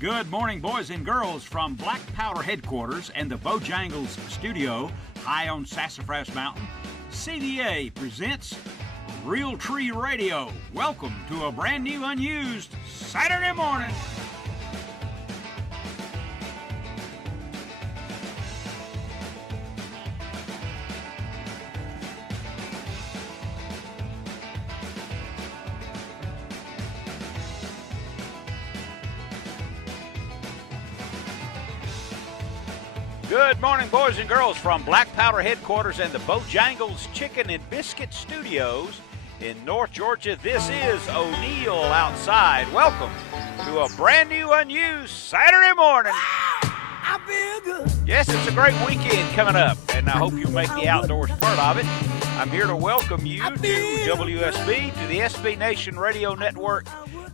Good morning, boys and girls, from Black Powder headquarters and the Bojangles studio high on Sassafras Mountain. CDA presents Real Tree Radio. Welcome to a brand new, unused Saturday morning. Good morning, boys and girls, from Black Powder headquarters and the Bojangles Chicken and Biscuit Studios in North Georgia. This is O'Neill Outside. Welcome to a brand new, unused Saturday morning. I feel good. Yes, it's a great weekend coming up, and I hope you make the outdoors part of it. I'm here to welcome you to WSB, to the SB Nation Radio Network,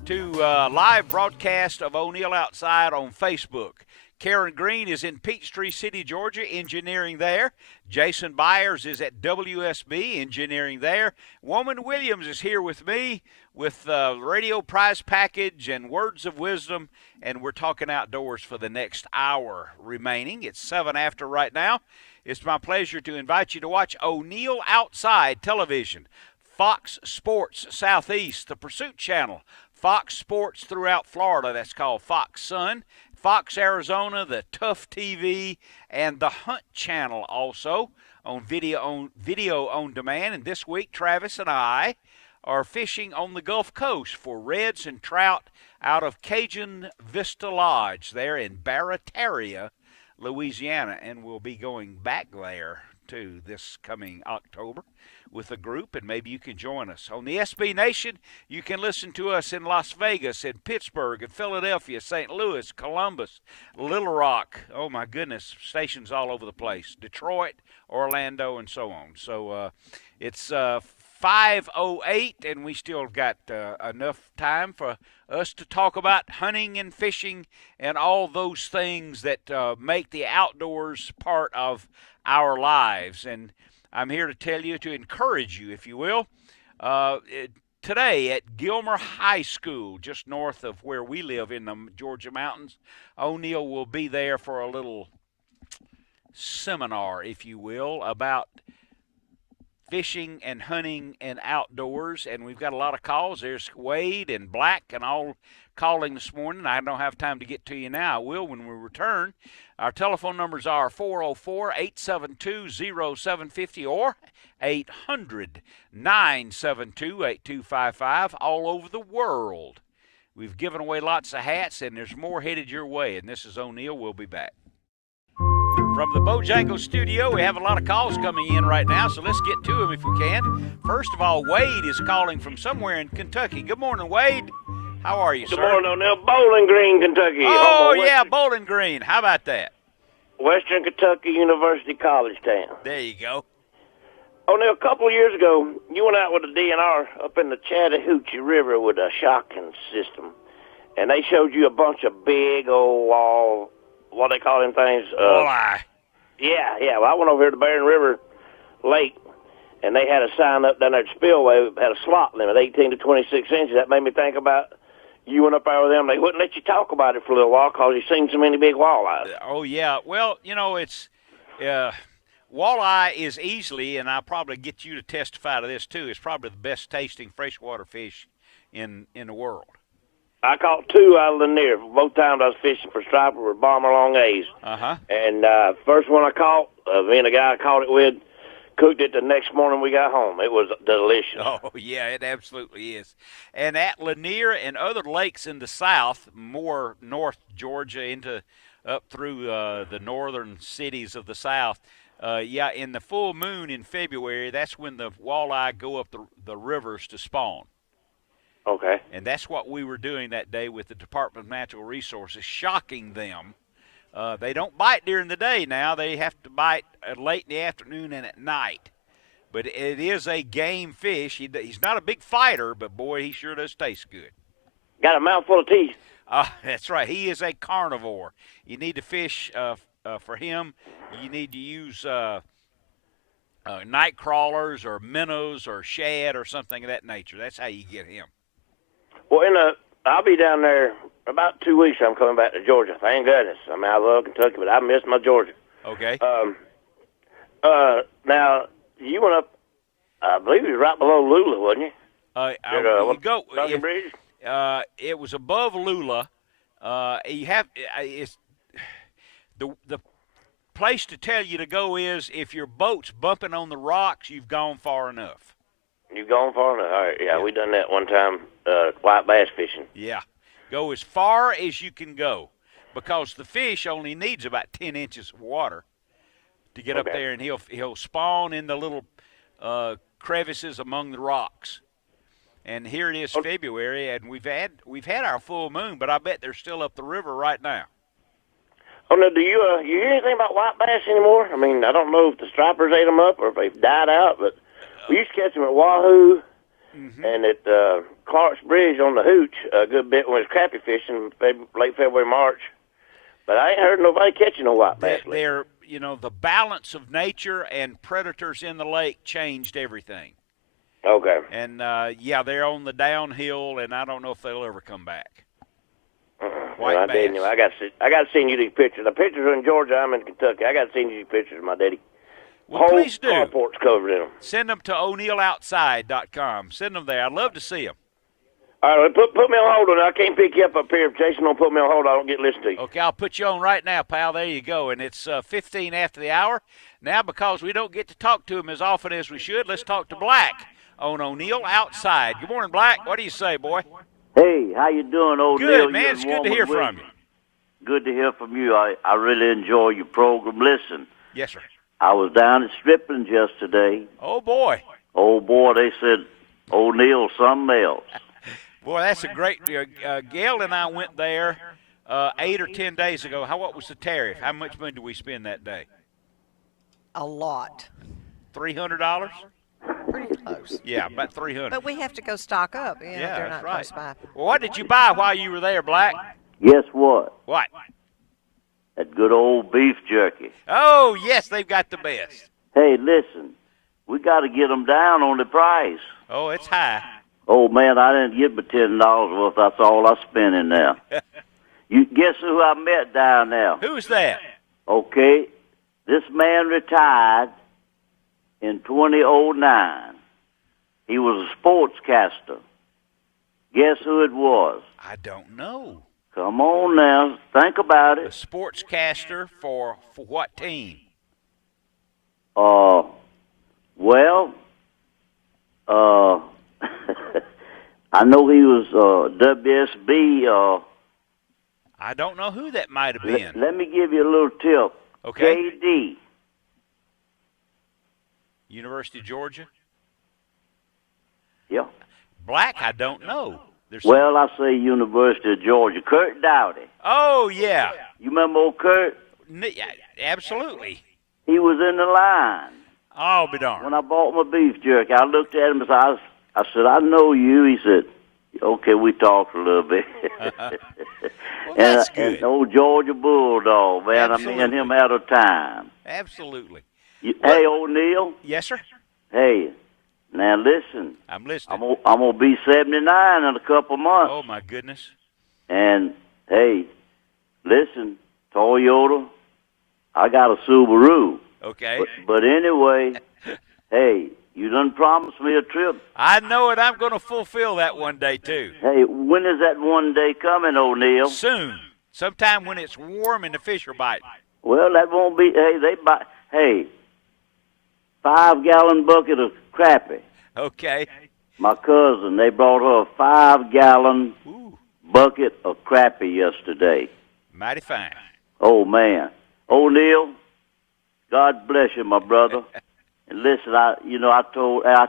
to live broadcast of O'Neill Outside on Facebook. Karen Green is in Peachtree City, Georgia, engineering there. Jason Byers is at WSB, engineering there. Woman Williams is here with me with radio prize package and words of wisdom, and we're talking outdoors for the next hour remaining. It's 7 after right now. It's my pleasure to invite you to watch O'Neill Outside Television, Fox Sports Southeast, the Pursuit Channel, Fox Sports throughout Florida, that's called Fox Sun, Fox Arizona, the Tough TV, and the Hunt Channel also on video on demand. And this week, Travis and I are fishing on the Gulf Coast for reds and trout out of Cajun Vista Lodge there in Barataria, Louisiana. And we'll be going back there, too, this coming October with a group, and maybe you can join us. On the SB Nation, you can listen to us in Las Vegas, in Pittsburgh, in Philadelphia, St. Louis, Columbus, Little Rock. Oh, my goodness, stations all over the place. Detroit, Orlando, and so on. So it's 5:08, and we still got enough time for us to talk about hunting and fishing and all those things that make the outdoors part of our lives. And I'm here to tell you, to encourage you, if you will. Today at Gilmer High School, just north of where we live in the Georgia mountains, O'Neill will be there for a little seminar, if you will, about fishing and hunting and outdoors. And we've got a lot of calls. There's Wade and Black and all calling this morning. I don't have time to get to you now. I will when we return. Our telephone numbers are 404-872-0750 or 800-972-8255 all over the world. We've given away lots of hats, and there's more headed your way. And this is O'Neill. We'll be back. From the Bojangles studio, we have a lot of calls coming in right now, so let's get to them if we can. First of all, Wade is calling from somewhere in Kentucky. Good morning, Wade. How are you, sir? Good morning, O'Neill. Bowling Green, Kentucky. Oh, yeah, Bowling Green. How about that? Western Kentucky University College Town. There you go. O'Neill, a couple of years ago, you went out with a DNR up in the Chattahoochee River with a shocking system, and they showed you a bunch of big old what they call them things? Walleye. Yeah. Well, I went over here to Barron River Lake, and they had a sign up down there at Spillway, had a slot limit, 18 to 26 inches. That made me think about you went up there with them. They wouldn't let you talk about it for a little while because you've seen so many big walleyes. Oh, yeah. Well, you know, it's walleye is easily, and I'll probably get you to testify to this too, it's probably the best tasting freshwater fish in the world. I caught two out of Lanier. Both times I was fishing for striper with bomber long A's. Uh-huh. And first one I caught, me and the guy I caught it with, cooked it the next morning we got home. It was delicious. Oh, yeah, it absolutely is. And at Lanier and other lakes in the south, more north Georgia into up through the northern cities of the south, in the full moon in February, that's when the walleye go up the rivers to spawn. Okay. And that's what we were doing that day with the Department of Natural Resources, shocking them. They don't bite during the day now. They have to bite late in the afternoon and at night. But it is a game fish. He's not a big fighter, but, boy, he sure does taste good. Got a mouthful of teeth. That's right. He is a carnivore. You need to fish for him. You need to use night crawlers or minnows or shad or something of that nature. That's how you get him. Well, I'll be down there about 2 weeks. I'm coming back to Georgia. Thank goodness. I mean, I love Kentucky, but I miss my Georgia. Okay. Now you went up. I believe you were right below Lula, wasn't you? You go. Duncan Bridge? It was above Lula. You have it's the place to tell you to go is if your boat's bumping on the rocks, you've gone far enough. You've gone far enough. All right. Yeah, we done that one time. White bass fishing. Yeah, go as far as you can go, because the fish only needs about 10 inches of water to get up there, and he'll spawn in the little crevices among the rocks. And here it is, February, and we've had our full moon, but I bet they're still up the river right now. Oh, no, do you hear anything about white bass anymore? I mean, I don't know if the stripers ate them up or if they've died out, but we used to catch them at Wahoo and at Clark's Bridge on the Hooch a good bit when it was crappie fishing, late February, March. But I ain't heard nobody catching no white bass. They're, the balance of nature and predators in the lake changed everything. Okay. And, they're on the downhill, and I don't know if they'll ever come back. White bass. I got to send you these pictures. The pictures are in Georgia. I'm in Kentucky. I got to send you these pictures, my daddy. Well, please do. Carport's covered in them. Send them to O'NeillOutside.com. Send them there. I'd love to see them. All right, put me on hold on. I can't pick you up here. If Jason don't put me on hold, I don't get listened to you. Okay, I'll put you on right now, pal. There you go. And it's 15 after the hour. Now, because we don't get to talk to him as often as we should, let's talk to Black on O'Neill Outside. Good morning, Black. What do you say, boy? Hey, how you doing, O'Neill? Good, man. It's good to hear from you. Good to hear from you. I really enjoy your program. Listen. Yes, sir. I was down at Stripling's yesterday. Oh, boy. Oh, boy, they said, O'Neill, something else. Boy, that's a great Gail and I went there 8 or 10 days ago. What was the tariff? How much money did we spend that day? A lot. $300? Pretty close. Yeah, about $300. But we have to go stock up. Yeah, they're that's not right. close by. Well, what did you buy while you were there, Black? Guess what? What? That good old beef jerky. Oh, yes, they've got the best. Hey, listen, we got to get them down on the price. Oh, it's high. Oh, man, I didn't get my $10 worth. That's all I spent in there. You guess who I met down there? Who's that? Okay, this man retired in 2009. He was a sportscaster. Guess who it was? I don't know. Come on now, think about A it. sportscaster for what team? I know he was WSB. I don't know who that might have been. Let me give you a little tip. Okay. KD. University of Georgia? Yeah. Black, I don't know. Well, I say University of Georgia. Kurt Dowdy. Oh, yeah. You remember old Kurt? Yeah, absolutely. He was in the line. I'll be darned. When I bought my beef jerky, I looked at him and I said, I know you. He said, okay, we talked a little bit. Well, that's good. And old Georgia Bulldog, man. Absolutely. Me and him out of time. Absolutely. Hey, O'Neill. Yes, sir? Hey, now listen. I'm listening. I'm gonna be 79 in a couple months. Oh, my goodness. And, hey, listen, Toyota, I got a Subaru. Okay. But anyway, hey, you done promised me a trip. I know it. I'm going to fulfill that one day, too. Hey, when is that one day coming, O'Neill? Soon. Sometime when it's warm and the fish are biting. Well, that won't be, hey, 5-gallon bucket of crappie. Okay. My cousin, they brought her a 5-gallon bucket of crappie yesterday. Mighty fine. Oh, man. O'Neill, God bless you, my brother. And listen, I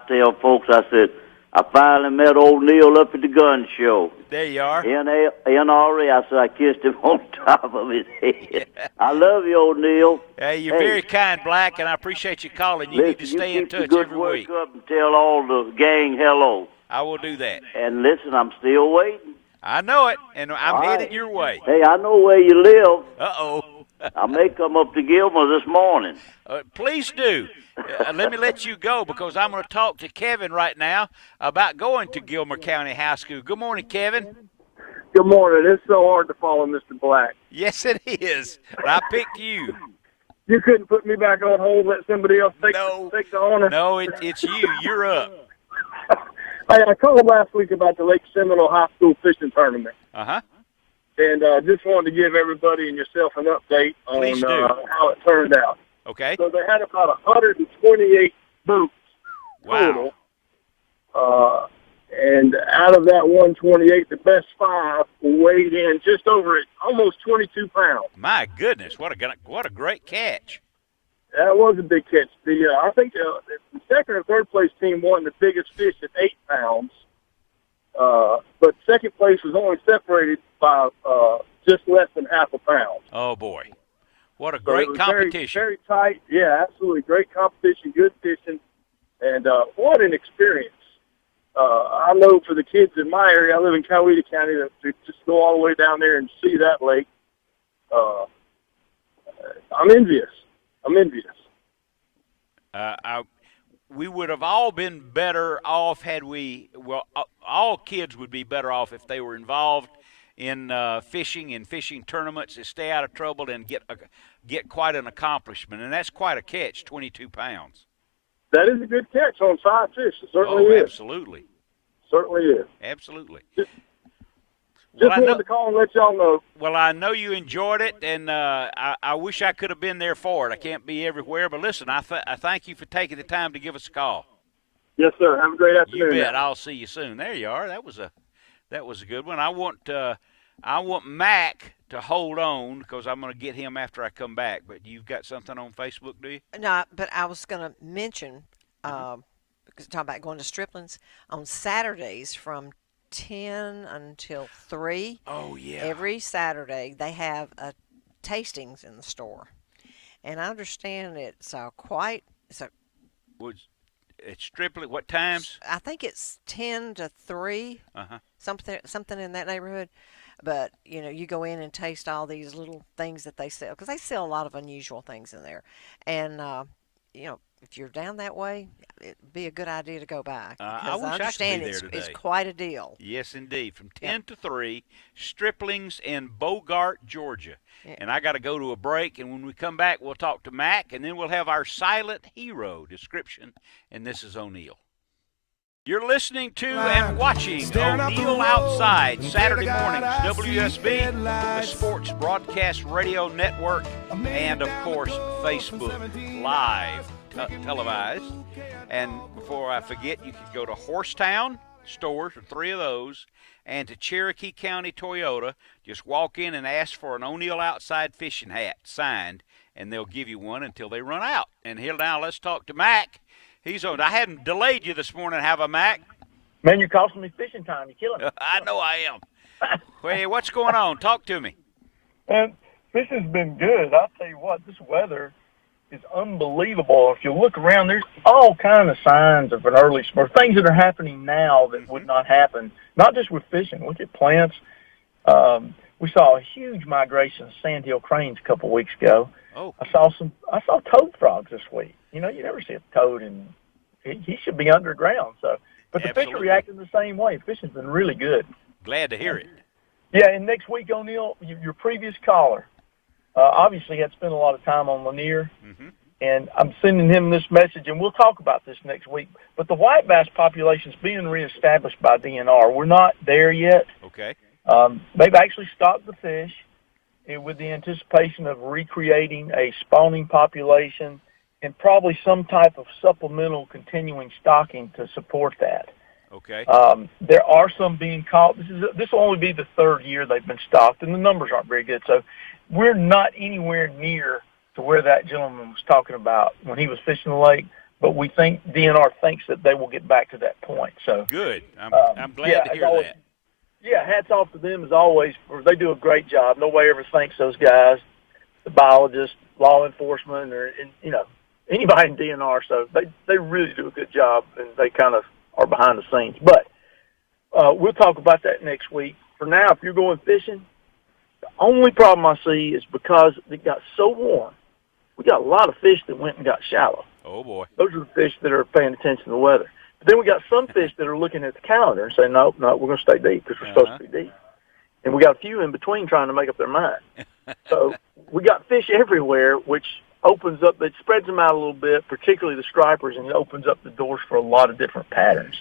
tell folks, I said, I finally met O'Neill up at the gun show. There you are. NRA, I said, I kissed him on top of his head. I love you, O'Neill. Hey, you're very kind, Black, and I appreciate you calling. You need to stay in touch every week. Up and tell all the gang hello. I will do that. And listen, I'm still waiting. I know it, and I'm headed your way. Hey, I know where you live. Uh-oh. I may come up to Gilmer this morning. Please do. Let me let you go because I'm going to talk to Kevin right now about going to Gilmer County High School. Good morning, Kevin. Good morning. It's so hard to follow Mr. Black. Yes, it is. But I picked you. You couldn't put me back on hold, let somebody else take the honor? No, it's you. You're up. Hey, I called last week about the Lake Seminole High School fishing tournament. Uh-huh. And just wanted to give everybody and yourself an update on Please do. how it turned out. Okay. So they had about 128 boats Wow. total. And out of that 128, the best 5 weighed in just over almost 22 pounds. My goodness, what a great catch. That was a big catch. I think the second or third place team won the biggest fish at 8 pounds. But second place was only separated by just less than half a pound. Oh, boy. What a So great it was competition. Very, very tight. Yeah, absolutely. Great competition, good fishing. And what an experience. I know for the kids in my area, I live in Coweta County, to just go all the way down there and see that lake. I'm envious. We would have all been better off had all kids would be better off if they were involved in fishing and fishing tournaments to stay out of trouble and get quite an accomplishment. And that's quite a catch, 22 pounds. That is a good catch on 5 fish. It certainly is. Absolutely. Certainly is. Absolutely. Just Well, wanted to call and let y'all know. Well, I know you enjoyed it, and I wish I could have been there for it. I can't be everywhere, but listen, I thank you for taking the time to give us a call. Yes, sir. Have a great afternoon. You bet. I'll see you soon. There you are. That was a good one. I want Mac to hold on because I'm going to get him after I come back. But you've got something on Facebook, do you? No, but I was going to mention, because talking about going to Stripling's on Saturdays from 10 until 3. Oh, yeah. Every Saturday they have tastings in the store, and I understand it's It's Stripling. What times? I think it's 10 to 3. Something in that neighborhood. But you go in and taste all these little things that they sell, because they sell a lot of unusual things in there, and if you're down that way, it'd be a good idea to go by. I wish I understand I could be there it's today. quite a deal. Yes, indeed. From 10 to 3, Stripling's in Bogart, Georgia. Yeah. And I got to go to a break, and when we come back, we'll talk to Mac, and then we'll have our silent hero description, and this is O'Neill. You're listening to and watching O'Neill Outside, Saturday mornings, WSB, the Sports Broadcast Radio Network, and, of course, Facebook Live televised. And before I forget, you can go to Horsetown stores, or 3 of those, and to Cherokee County Toyota. Just walk in and ask for an O'Neill Outside fishing hat signed, and they'll give you one until they run out. And here now, let's talk to Mac. He's on. I hadn't delayed you this morning, have I, Mac? Man, you're costing me fishing time. You're killing me. I know I am. Well, what's going on? Talk to me. Man, fishing's been good. I'll tell you what, this weather is unbelievable. If you look around, there's all kind of signs of an early spring, things that are happening now that would not happen, not just with fishing. Look at plants. We saw a huge migration of sandhill cranes a couple of weeks ago. Oh. I saw toad frogs this week. You never see a toad, and he should be underground. So, but the fish are reacting the same way. Fishing's been really good. Glad to hear it. Yeah, and next week, O'Neill, your previous caller, obviously had spent a lot of time on Lanier, and I'm sending him this message, and we'll talk about this next week. But the white bass population is being reestablished by DNR. We're not there yet. Okay. They've actually stocked the fish with the anticipation of recreating a spawning population and probably some type of supplemental continuing stocking to support that. Okay. There are some being caught. This will only be the 3rd year they've been stocked, and the numbers aren't very good. So we're not anywhere near to where that gentleman was talking about when he was fishing the lake, but we think DNR thinks that they will get back to that point. So good. I'm glad to hear that. Yeah, hats off to them as always. They do a great job. Nobody ever thanks those guys, the biologists, law enforcement, or anybody in DNR. So they really do a good job, and they kind of are behind the scenes. But we'll talk about that next week. For now, if you're going fishing, the only problem I see is because it got so warm, we got a lot of fish that went and got shallow. Oh, boy. Those are the fish that are paying attention to the weather. But then we got some fish that are looking at the calendar and saying, no, we're going to stay deep because we're supposed to be deep. and we got a few in between trying to make up their mind. So we got fish everywhere, which opens up, it spreads them out a little bit, particularly the stripers, and it opens up the doors for a lot of different patterns.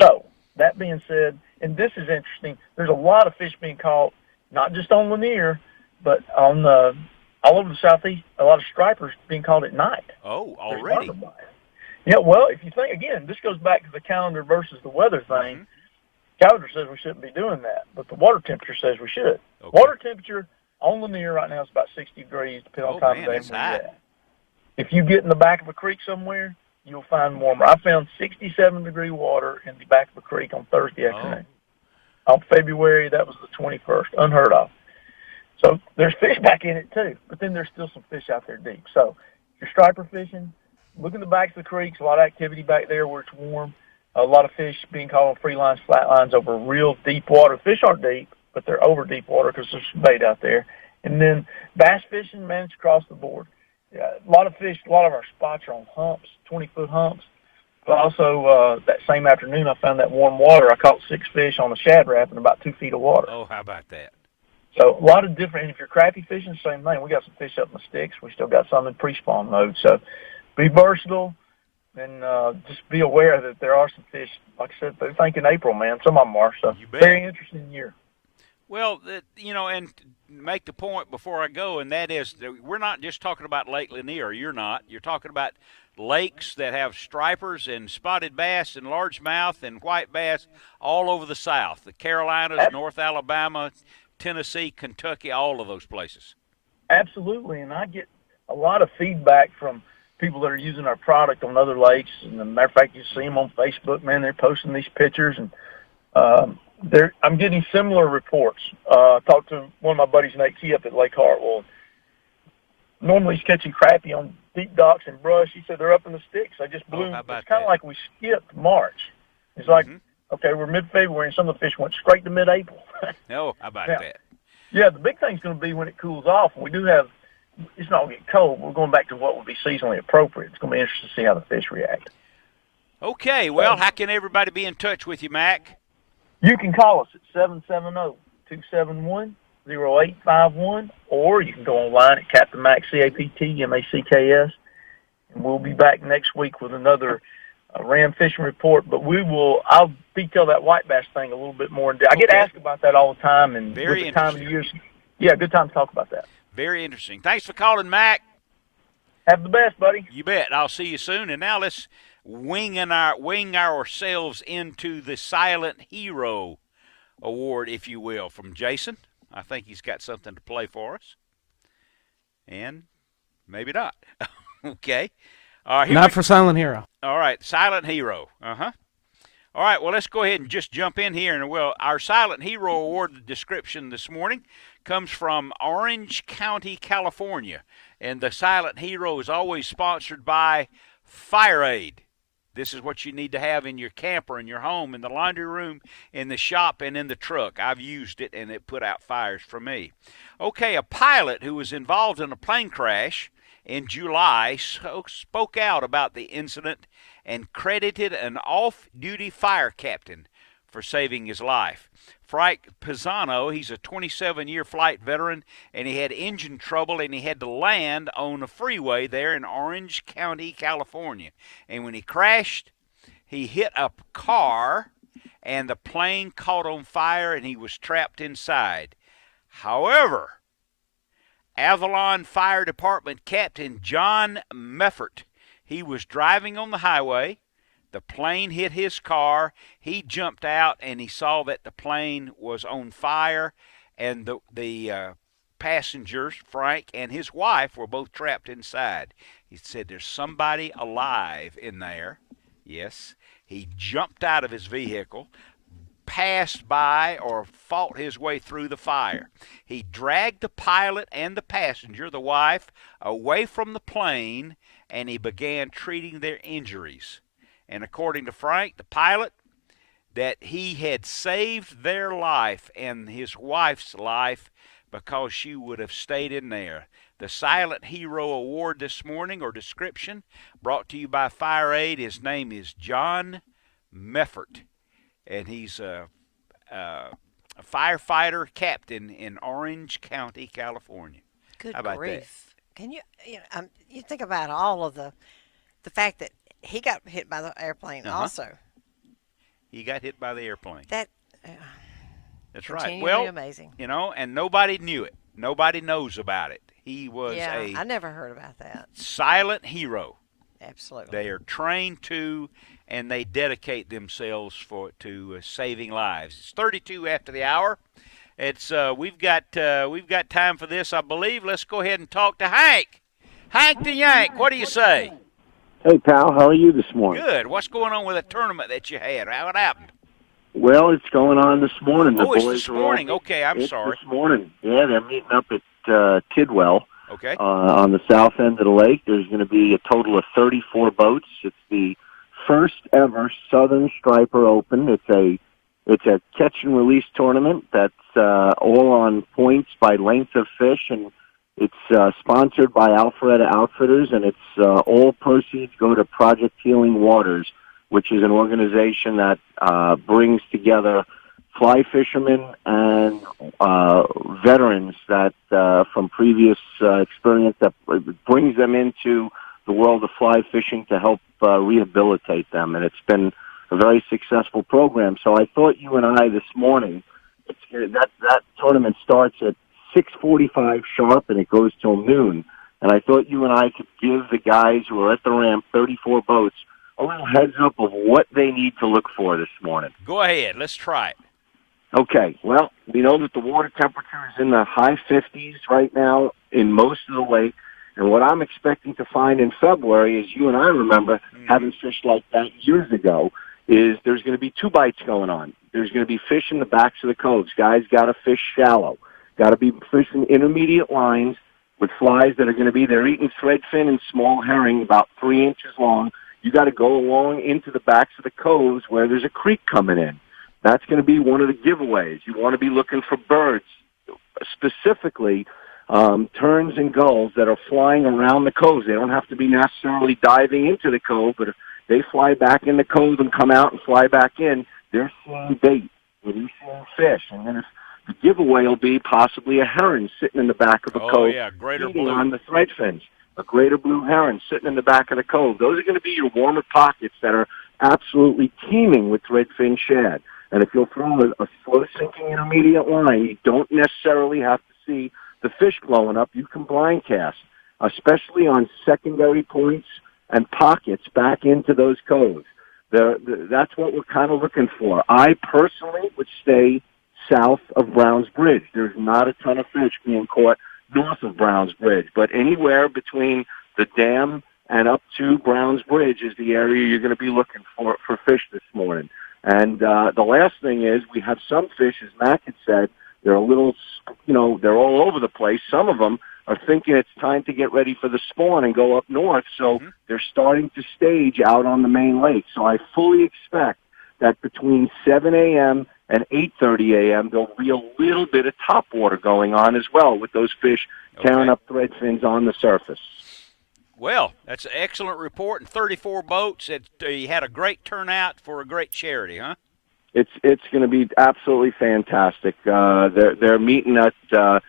So that being said, and this is interesting, there's a lot of fish being caught, not just on Lanier, but on all over the Southeast, a lot of stripers being caught at night. Oh, already? Yeah, well, if you think, again, this goes back to the calendar versus the weather thing. Calendar says we shouldn't be doing that, but the water temperature says we should. Okay. Water temperature on Lanier right now is about 60 degrees, depending on time of day and where you're at. If you get in the back of a creek somewhere, you'll find warmer. I found 67-degree water in the back of a creek on Thursday afternoon. On February, that was the 21st, unheard of. So there's fish back in it too, but then there's still some fish out there deep. So if you're striper fishing, look in the backs of the creeks, a lot of activity back there where it's warm. A lot of fish being caught on free lines, flat lines over real deep water. Fish aren't deep, but they're over deep water because there's some bait out there. And then bass fishing, man, it's across the board. Yeah, a lot of fish, a lot of our spots are on humps, 20-foot humps. But also that same afternoon, I found that warm water. I caught 6 fish on a shad rap in about 2 feet of water. Oh, how about that? So a lot of different, and if you're crappie fishing, same thing. We got some fish up in the sticks. We still got some in pre-spawn mode. So be versatile. And just be aware that there are some fish, like I said, they're thinking April, man. Some of them are. So very interesting year. Well, and make the point before I go, and that is that we're not just talking about Lake Lanier. You're not. You're talking about lakes that have stripers and spotted bass and largemouth and white bass all over the South, the Carolinas, North Alabama, Tennessee, Kentucky, all of those places. Absolutely, and I get a lot of feedback from people that are using our product on other lakes. And as a matter of fact, you see them on Facebook, man. They're posting these pictures, and I'm getting similar reports. I talked to one of my buddies, Nate Key, up at Lake Hartwell. Normally he's catching crappie on deep docks and brush. He said they're up in the sticks. I just blew. It's kind of like we skipped March. It's like, okay, we're mid-February, and some of the fish went straight to mid-April. Oh, how about that? Yeah, the big thing's going to be when it cools off. We do have, it's not going to get cold. We're going back to what would be seasonally appropriate. It's going to be interesting to see how the fish react. Okay, well, how can everybody be in touch with you, Mac? You can call us at 770-271-0851, or you can go online at Captain Mac, CAPTMACKS, and we'll be back next week with another ram fishing report. But I'll detail that white bass thing a little bit more. I get asked about that all the time, and very with the time of the year, yeah, good time to talk about that. Very interesting. Thanks for calling, Mac. Have the best, buddy. You bet. I'll see you soon. And now let's wing ourselves into the Silent Hero Award, if you will, from Jason. I think he's got something to play for us. And maybe not. Okay. Not for Silent Hero. All right, Silent Hero. All right, well, let's go ahead and just jump in here. And our Silent Hero Award description this morning comes from Orange County, California. And the Silent Hero is always sponsored by Fire Aid. This is what you need to have in your camper, in your home, in the laundry room, in the shop, and in the truck. I've used it, and it put out fires for me. Okay, a pilot who was involved in a plane crash in July spoke out about the incident and credited an off-duty fire captain for saving his life. Frank Pisano, he's a 27-year flight veteran, and he had engine trouble, and he had to land on a freeway there in Orange County, California. And when he crashed, he hit a car, and the plane caught on fire, and he was trapped inside. However, Avalon Fire Department Captain John Meffert, he was driving on the highway. The plane hit his car. He jumped out, and he saw that the plane was on fire, and the passengers, Frank and his wife, were both trapped inside. He said, there's somebody alive in there. Yes. He jumped out of his vehicle, passed by or fought his way through the fire. He dragged the pilot and the passenger, the wife, away from the plane, and he began treating their injuries. And according to Frank, the pilot, that he had saved their life and his wife's life because she would have stayed in there. The Silent Hero Award this morning, or description, brought to you by Fire Aid. His name is John Meffert, and he's a firefighter captain in Orange County, California. Good How about grief. that? Can you think about all of the fact that he got hit by the airplane also. He got hit by the airplane. That's right. Well, amazing. And nobody knew it. Nobody knows about it. He was I never heard about that. Silent hero. Absolutely. They are trained to, and they dedicate themselves to saving lives. It's 32 after the hour. It's we've got time for this, I believe. Let's go ahead and talk to Hank. Hank the Yank, what do you say? Hey, pal, how are you this morning? Good. What's going on with the tournament that you had? What happened? Well, it's going on this morning. It's this morning. Okay, I'm sorry. This morning. Yeah, they're meeting up at Tidwell. Okay. On the south end of the lake. There's going to be a total of 34 boats. It's the first ever Southern Striper Open. It's a catch and release tournament that's all on points by length of fish, and it's sponsored by Alpharetta Outfitters, and it's all proceeds go to Project Healing Waters, which is an organization that brings together fly fishermen and veterans that from previous experience that brings them into the world of fly fishing to help rehabilitate them. And it's been a very successful program. So I thought you and I this morning, that tournament starts at 6:45 sharp and it goes till noon. And I thought you and I could give the guys who are at the ramp, 34 boats, a little heads up of what they need to look for this morning. Go ahead. Let's try it. Okay. Well, we know that the water temperature is in the high 50s right now in most of the lake. And what I'm expecting to find in February, as you and I remember having fished like that years ago, is there's going to be two bites going on. There's going to be fish in the backs of the coves. Guys got to fish shallow. Got to be fishing intermediate lines with flies that are going to be, they're eating threadfin and small herring about 3 inches long. You got to go along into the backs of the coves where there's a creek coming in. That's going to be one of the giveaways. You want to be looking for birds, specifically terns and gulls that are flying around the coves. They don't have to be necessarily diving into the cove, but if they fly back in the cove and come out and fly back in, they're seeing bait, or they're seeing fish. And then if the giveaway will be possibly a heron sitting in the back of a cove, greater eating blue on the threadfins. A greater blue heron sitting in the back of the cove. Those are going to be your warmer pockets that are absolutely teeming with threadfin shad. And if you'll throw a slow-sinking intermediate line, you don't necessarily have to see the fish blowing up. You can blind cast, especially on secondary points and pockets back into those coves. That's what we're kind of looking for. I personally would stay south of Browns Bridge. There's not a ton of fish being caught north of Browns Bridge, but anywhere between the dam and up to Browns Bridge is the area you're going to be looking for fish this morning. And the last thing is we have some fish, as Mac had said, they're a little, they're all over the place. Some of them are thinking it's time to get ready for the spawn and go up north, so they're starting to stage out on the main lake. So I fully expect that between 7 a.m. and 8:30 a.m., there'll be a little bit of topwater going on as well with those fish tearing up thread fins on the surface. Well, that's an excellent report. And 34 boats. You had a great turnout for a great charity, huh? It's going to be absolutely fantastic. They're meeting at 1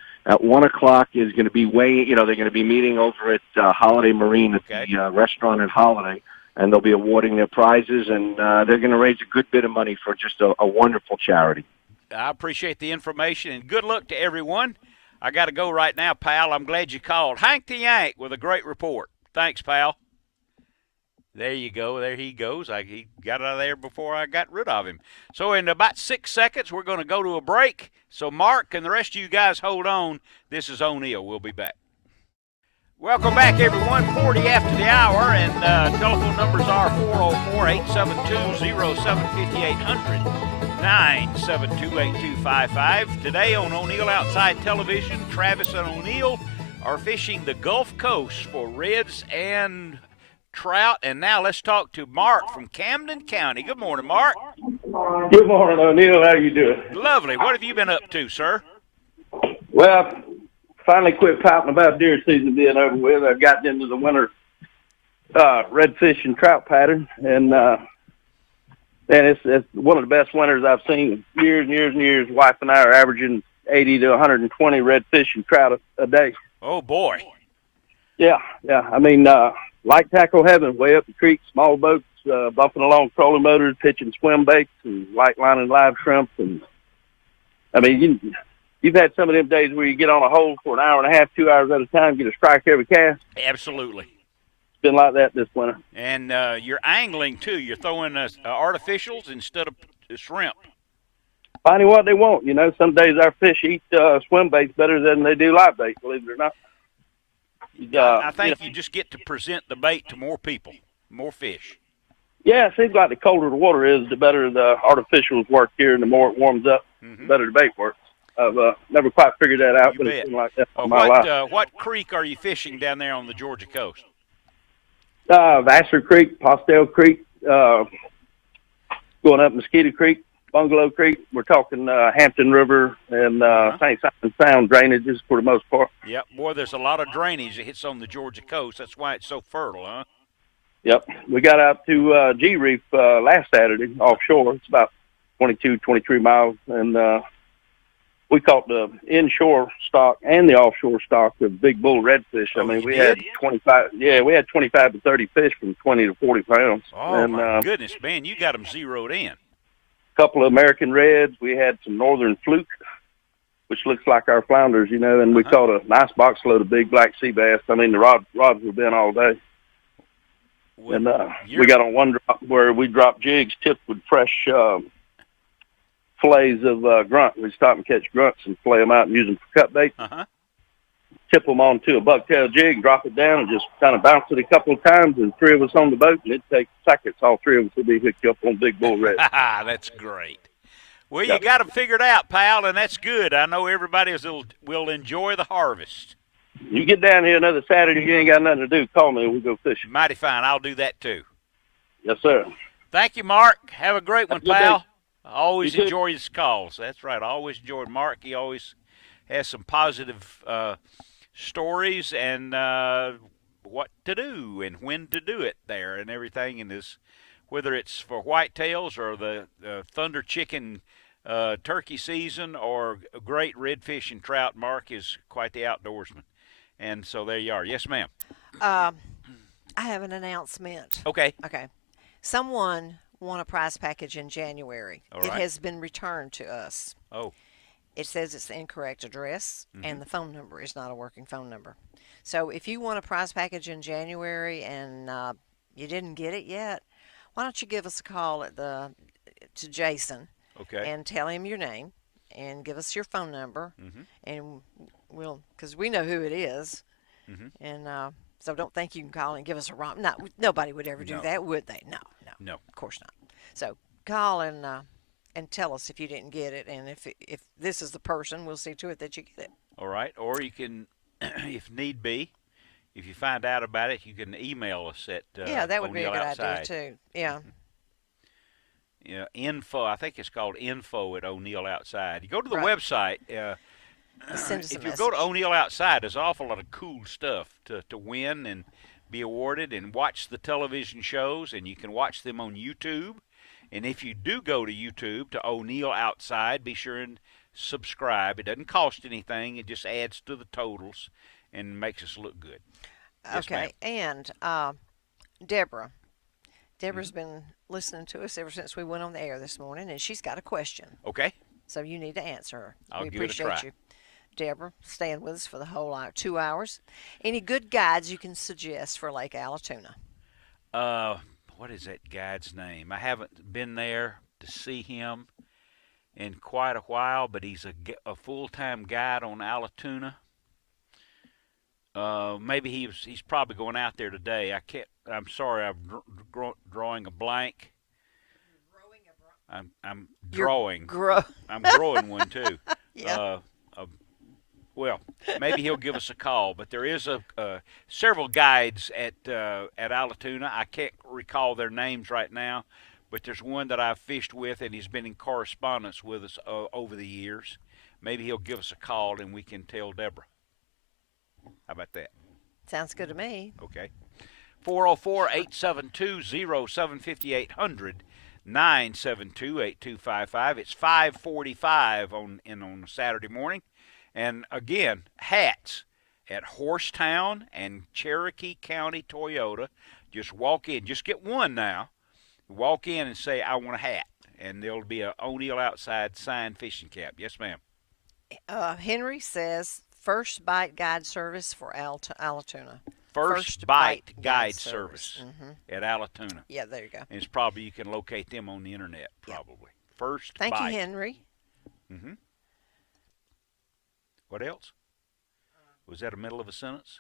o'clock. Is going to be they're going to be meeting over at Holiday Marine at the restaurant at Holiday. And they'll be awarding their prizes, and they're going to raise a good bit of money for just a wonderful charity. I appreciate the information, and good luck to everyone. I got to go right now, pal. I'm glad you called. Hank the Yank with a great report. Thanks, pal. There you go. There he goes. He got out of there before I got rid of him. So in about 6 seconds, we're going to go to a break. So Mark and the rest of you guys hold on. This is O'Neill. We'll be back. Welcome back, everyone. 40 after the hour, and telephone numbers are 404-872-075800, 972-8255. Today on O'Neill Outside Television, Travis and O'Neill are fishing the Gulf Coast for reds and trout. And now let's talk to Mark from Camden County. Good morning, Mark. Good morning, O'Neill. How are you doing? Lovely. What have you been up to, sir? Well, finally quit pouting about deer season being over with. I've gotten into the winter redfish and trout pattern, and And it's one of the best winters I've seen in years and years and years. Wife and I are averaging 80 to 120 redfish and trout a day. Oh, boy. Yeah. I mean, light tackle heaven, way up the creek, small boats, bumping along trolling motors, pitching swim baits and light lining live shrimp. And I mean, you've had some of them days where you get on a hole for an hour and a half, 2 hours at a time, get a strike every cast. Absolutely. It's been like that this winter. And you're angling, too. You're throwing artificials instead of shrimp. Finding what they want. You know, some days our fish eat swim baits better than they do live bait, believe it or not. I think you just get to present the bait to more people, more fish. Yeah, it seems like the colder the water is, the better the artificials work here, and the more it warms up, the better the bait works. I've never quite figured that out, but it's been like that all my life. What creek are you fishing down there on the Georgia coast? Vassar Creek, Postel Creek, going up Mosquito Creek, Bungalow Creek. We're talking Hampton River and St. Simon Sound drainages for the most part. Yep, boy, there's a lot of drainage that hits on the Georgia coast. That's why it's so fertile, huh? Yep. We got out to G Reef last Saturday offshore. It's about 22, 23 miles, and we caught the inshore stock and the offshore stock of big bull redfish. I mean, we had 25. Yeah, we had 25 to 30 fish from 20 to 40 pounds. Oh, and, my goodness, man, you got them zeroed in. Couple of American reds. We had some northern fluke, which looks like our flounders, you know, and we caught a nice box load of big black sea bass. I mean, the rods have been all day. Well, and we got on one drop where we dropped jigs tipped with fresh fillets of grunt. We stop and catch grunts and flay them out and use them for cut bait. Tip them onto a bucktail jig and drop it down and just kind of bounce it a couple of times, and three of us on the boat, and it'd take seconds. All three of us would be hooked up on big bull red. That's great. Well, you got them figured out, pal, and that's good. I know everybody will enjoy the harvest. You get down here another Saturday, you ain't got nothing to do, call me and we'll go fishing. Mighty fine. I'll do that too. Yes, sir. Thank you, Mark. Have a great one, pal. Day. I always enjoy his calls. That's right. I always enjoy Mark. He always has some positive stories and what to do and when to do it there and everything in this, whether it's for whitetails or the thunder chicken turkey season or great redfish and trout. Mark is quite the outdoorsman. And so there you are. Yes, ma'am. I have an announcement. Okay. Someone won a prize package in January. All right. It has been returned to us. Oh. It says it's the incorrect address, and the phone number is not a working phone number. So if you won a prize package in January and you didn't get it yet, why don't you give us a call to Jason and tell him your name and give us your phone number, and we'll, because we know who it is, and so don't think you can call and give us a wrong. No, nobody would ever do that, would they? No, of course not. So call and tell us if you didn't get it, and if this is the person, we'll see to it that you get it. All right, or you can, if need be, if you find out about it, you can email us at that would be a good Outside. idea too. Yeah. Yeah, info. I think it's called info at O'Neill Outside. You go to the website. Send us if a you go to O'Neill Outside, there's an awful lot of cool stuff to win and be awarded, and watch the television shows, and you can watch them on YouTube. And if you do go to YouTube to O'Neill Outside, be sure and subscribe. It doesn't cost anything. It just adds to the totals and makes us look good. Yes, okay, ma'am. and Deborah's been listening to us ever since we went on the air this morning, and she's got a question. Okay. So you need to answer her. We give appreciate it a try. You. Deborah, staying with us for the whole 2 hours. Any good guides you can suggest for Lake Allatoona? What is that guide's name? I haven't been there to see him in quite a while, but he's a full-time guide on Allatoona. Maybe he's probably going out there today. I'm sorry, I'm drawing a blank. I'm growing. I'm growing one too. Yeah. Well, maybe he'll give us a call. But there is several guides at Allatoona. I can't recall their names right now, but there's one that I've fished with, and he's been in correspondence with us over the years. Maybe he'll give us a call, and we can tell Deborah. How about that? Sounds good to me. Okay. 404-872-0750-800. 972-8255. It's 5:45 on a Saturday morning. And again, hats at Horsetown and Cherokee County Toyota. Just walk in. Just get one now. Walk in and say, I want a hat. And there'll be a O'Neill outside signed fishing cap. Yes, ma'am. Henry says First Bite Guide Service for Allatoona. First Bite Guide Service at Allatoona. Yeah, there you go. And it's probably, you can locate them on the internet, probably. Yep. First Thank Bite. you, Henry. What else? Was that a middle of a sentence?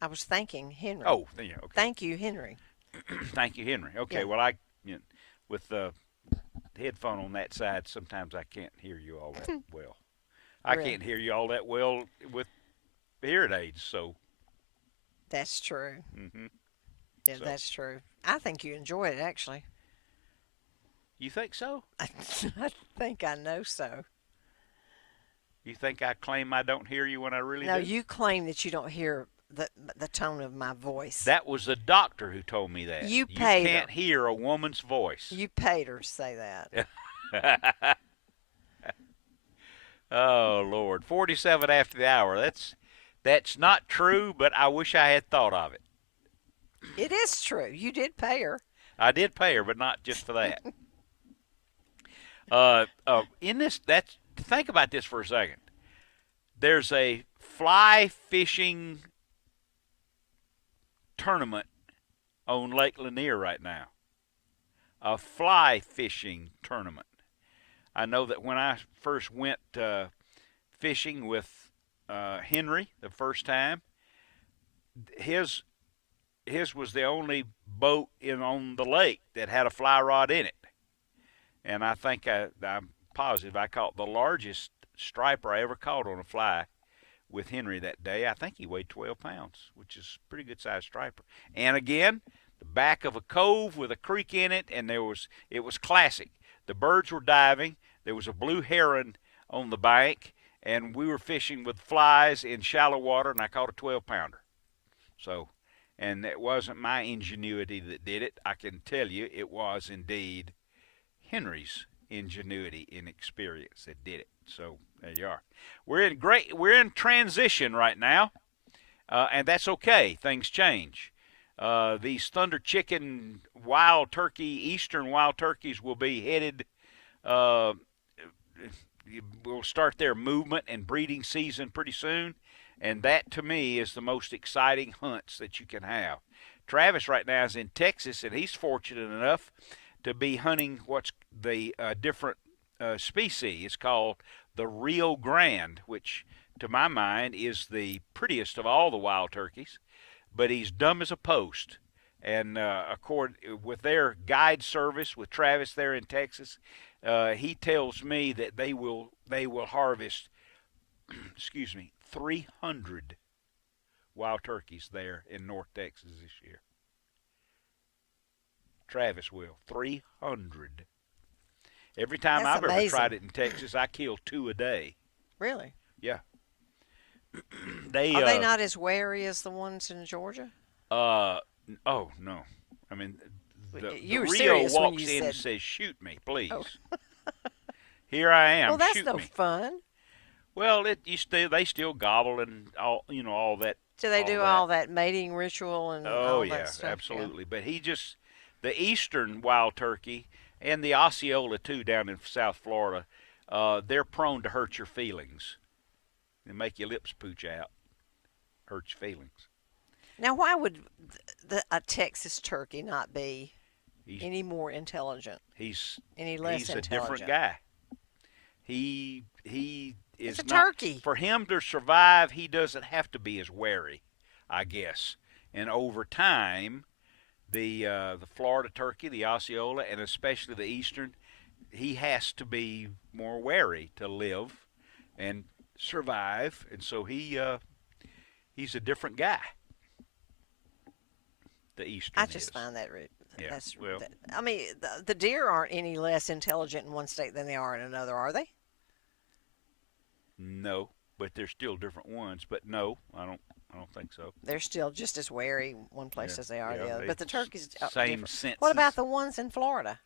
I was thanking Henry. Oh, yeah, okay. Thank you, Henry. Thank you, Henry. Okay, yeah. Well, with the headphone on that side, sometimes I can't hear you all that well. I can't hear you all that well with hearing aids, so. That's true. Yeah, so. That's true. I think you enjoy it, actually. You think so? I think I know so. You think I claim I don't hear you when I really do? No, you claim that you don't hear the tone of my voice. That was the doctor who told me that. You paid can't hear a woman's voice. You paid her to say that. Oh, Lord. 47 after the hour. That's not true, but I wish I had thought of it. It is true. You did pay her. I did pay her, but not just for that. Think about this for a second. There's a fly fishing tournament on Lake Lanier right now. A fly fishing tournament. I know that when I first went fishing with Henry the first time, his was the only boat on the lake that had a fly rod in it. And I think I'm positive I caught the largest striper I ever caught on a fly with Henry that day. I think he weighed 12 pounds, which is a pretty good sized striper. And again, the back of a cove with a creek in it, and it was classic. The birds were diving. There was a blue heron on the bank, and we were fishing with flies in shallow water, and I caught a 12-pounder. So, and it wasn't my ingenuity that did it. I can tell you it was indeed Henry's ingenuity and experience that did it. So there you are. We're in transition right now, and that's okay. Things change. These Thunder Chicken wild turkey, eastern wild turkeys will be headed. We'll start their movement and breeding season pretty soon, and that to me is the most exciting hunts that you can have. Travis right now is in Texas, and he's fortunate enough to be hunting what's the different species. It's called the Rio Grande, which to my mind is the prettiest of all the wild turkeys, but he's dumb as a post. And with their guide service with Travis there in Texas, he tells me that they will harvest 300 wild turkeys there in North Texas this year. Travis will. 300. Every time That's I've amazing. ever tried it in Texas, I kill 2 a day. Really? Yeah. Are they not as wary as the ones in Georgia? Oh, no. I mean, the you were Rio serious when walks you in said... and says, shoot me, please. Oh. Here I am, well, that's shoot no me. fun. Well, they still gobble and all that. Do they do all that mating ritual and all that stuff? Oh, yeah, absolutely. But the eastern wild turkey and the Osceola, too, down in South Florida, they're prone to hurt your feelings. They make your lips pooch out, hurt your feelings. Now, why would a Texas turkey not be any more intelligent? Any less intelligent? He's a different guy. He is it's a not, turkey. For him to survive, he doesn't have to be as wary, I guess. And over time, the Florida turkey, the Osceola, and especially the eastern, he has to be more wary to live and survive. And so he's a different guy. The eastern. I just find that yeah. I mean, the deer aren't any less intelligent in one state than they are in another, are they? No, but they're still different ones. But no, I don't think so. They're still just as wary one place as they are the other. But the turkeys same different. senses. What about the ones in Florida?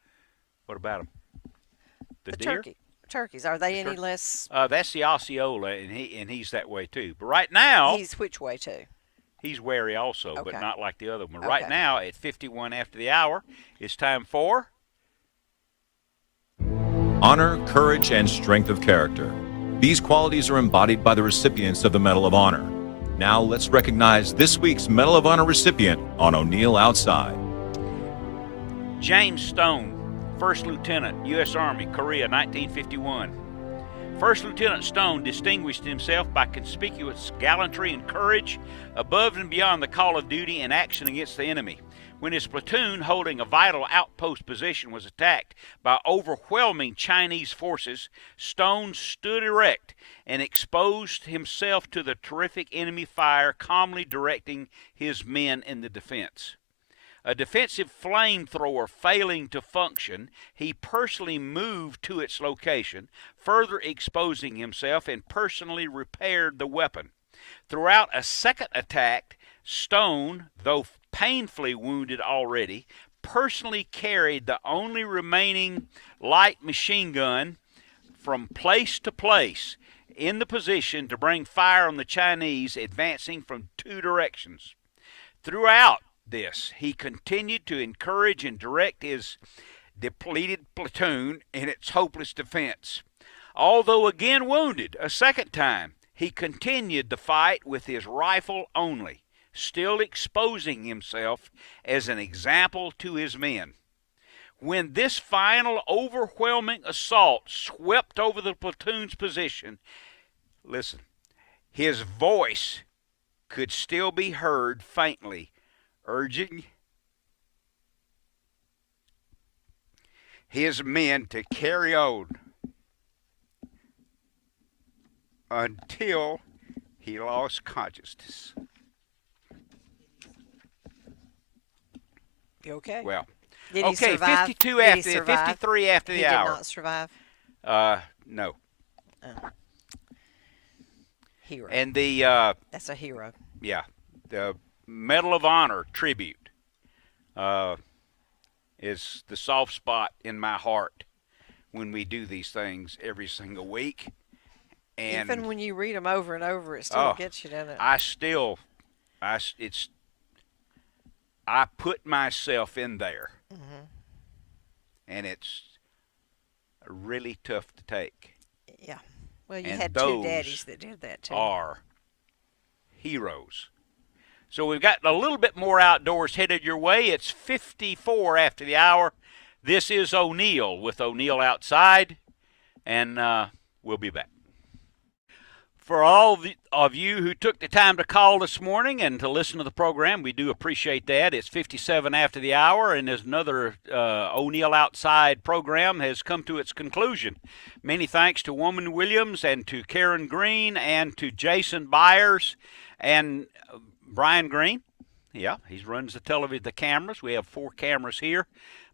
What about them? The deer? Turkeys. Are they any less? That's the Osceola, and he's that way too. But right now, he's which way too? He's wary also, Okay. but not like the other one. Okay. Right now, at 51 after the hour, it's time for honor, courage, and strength of character. These qualities are embodied by the recipients of the Medal of Honor. Now let's recognize this week's Medal of Honor recipient on O'Neill Outside. James Stone, First Lieutenant, U.S. Army, Korea, 1951. First Lieutenant Stone distinguished himself by conspicuous gallantry and courage above and beyond the call of duty in action against the enemy. When his platoon, holding a vital outpost position, was attacked by overwhelming Chinese forces, Stone stood erect and exposed himself to the terrific enemy fire, calmly directing his men in the defense. A defensive flamethrower failing to function, he personally moved to its location, further exposing himself, and personally repaired the weapon. Throughout a second attack, Stone, though painfully wounded already, personally carried the only remaining light machine gun from place to place in the position to bring fire on the Chinese advancing from two directions. Throughout this, he continued to encourage and direct his depleted platoon in its hopeless defense. Although again wounded a second time, he continued the fight with his rifle only, still exposing himself as an example to his men. When this final overwhelming assault swept over the platoon's position, listen, his voice could still be heard faintly, urging his men to carry on until he lost consciousness. You okay? Well, did he survive? 52 after the 53 after the hour. He did not survive. No. Oh. Hero. And the that's a hero. Yeah, the Medal of Honor tribute is the soft spot in my heart when we do these things every single week. And even when you read them over and over, it still gets you, doesn't it? I put myself in there, mm-hmm. and it's really tough to take. Yeah. Well, you had two daddies that did that too. Are heroes. So we've got a little bit more outdoors headed your way. It's 54 after the hour. This is O'Neill with O'Neill Outside, and we'll be back. For all of you who took the time to call this morning and to listen to the program, we do appreciate that. It's 57 after the hour, and there's another O'Neill Outside program has come to its conclusion. Many thanks to Woman Williams and to Karen Green and to Jason Byers and Brian Green. Yeah, he runs the cameras. We have 4 cameras here.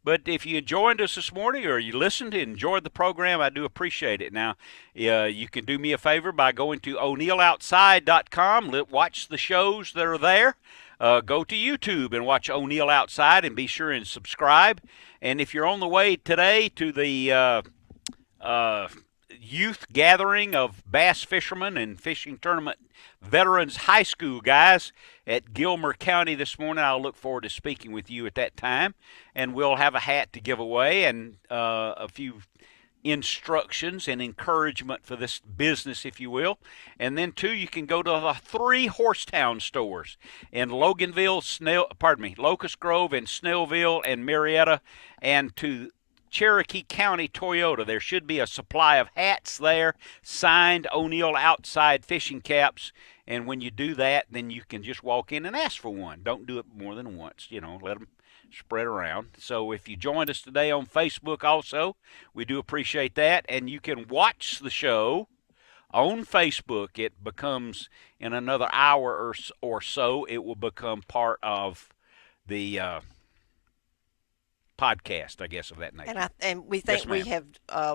But if you joined us this morning or you listened and enjoyed the program, I do appreciate it. Now, you can do me a favor by going to o'neilloutside.com. Watch the shows that are there. Go to YouTube and watch O'Neill Outside and be sure and subscribe. And if you're on the way today to the youth gathering of bass fishermen and fishing tournament veterans high school guys at Gilmer County this morning, I'll look forward to speaking with you at that time, and we'll have a hat to give away and a few instructions and encouragement for this business, if you will. And then, too, you can go to the 3 Horsetown stores in Loganville, Locust Grove, and Snellville, and Marietta, and to Cherokee County Toyota. There should be a supply of hats there, signed O'Neill Outside fishing caps. And when you do that, then you can just walk in and ask for one. Don't do it more than once, let them spread around. So if you joined us today on Facebook also, we do appreciate that. And you can watch the show on Facebook. It becomes, in another hour or so, it will become part of the podcast, I guess, of that nature. And we think we have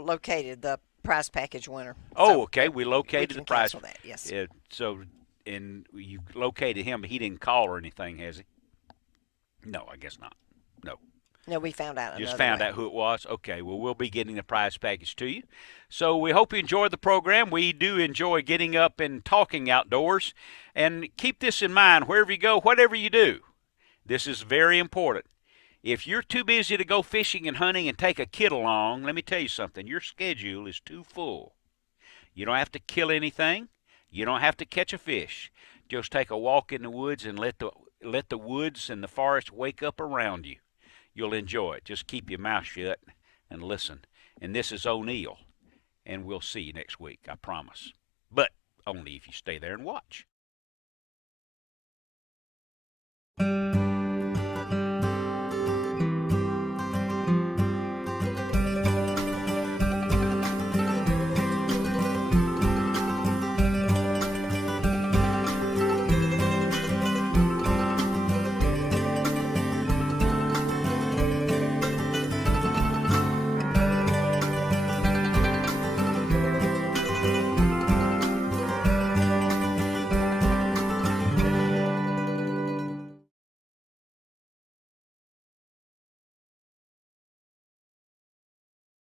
located the prize package winner. Oh, so okay. We located the prize. That, yes. And you located him, but he didn't call or anything, has he? No, I guess not. No. No, we found out. Just found out who it was. Okay, well, we'll be getting the prize package to you. So we hope you enjoyed the program. We do enjoy getting up and talking outdoors. And keep this in mind, wherever you go, whatever you do, this is very important. If you're too busy to go fishing and hunting and take a kid along, let me tell you something. Your schedule is too full. You don't have to kill anything. You don't have to catch a fish. Just take a walk in the woods and let the woods and the forest wake up around you. You'll enjoy it. Just keep your mouth shut and listen. And this is O'Neill, and we'll see you next week, I promise. But only if you stay there and watch.